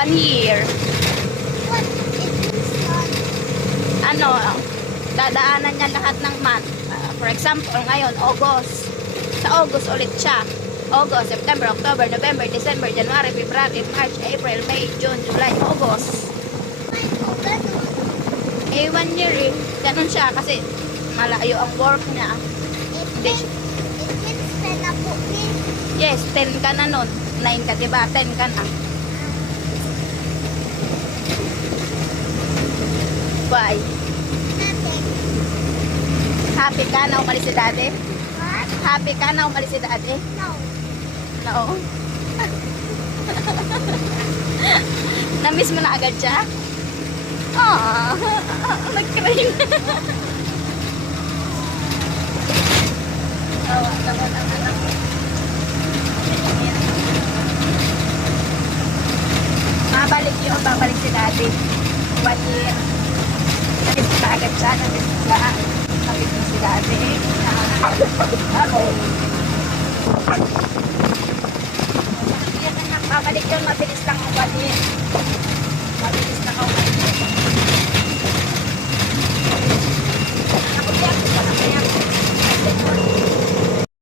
1 year. What is this one? Ano, dadaanan niya lahat ng month. For example, ngayon, August. Sa August ulit siya. August, September, October, November, December, January, February, March, April, May, June, July, August. Oh, ganun. 1 year eh. Ganun siya kasi malayo ang work niya. Hindi siya. It means 10 na po, miss. Yes, 10 ka na nun. 9 ka, diba? 10 ka na. Why? Nothing. Happy ka na umalis si daddy? What? Happy ka na umalis si daddy? No. No. Na-miss mo na agad siya? Ah, nag-cry na. Awa naman ang anak ko. Babalik si daddy. 1 year. Na-miss na agad siya. Na-miss siya. Na-miss mo si daddy. Babalik yun, mabilis lang ang 1 year.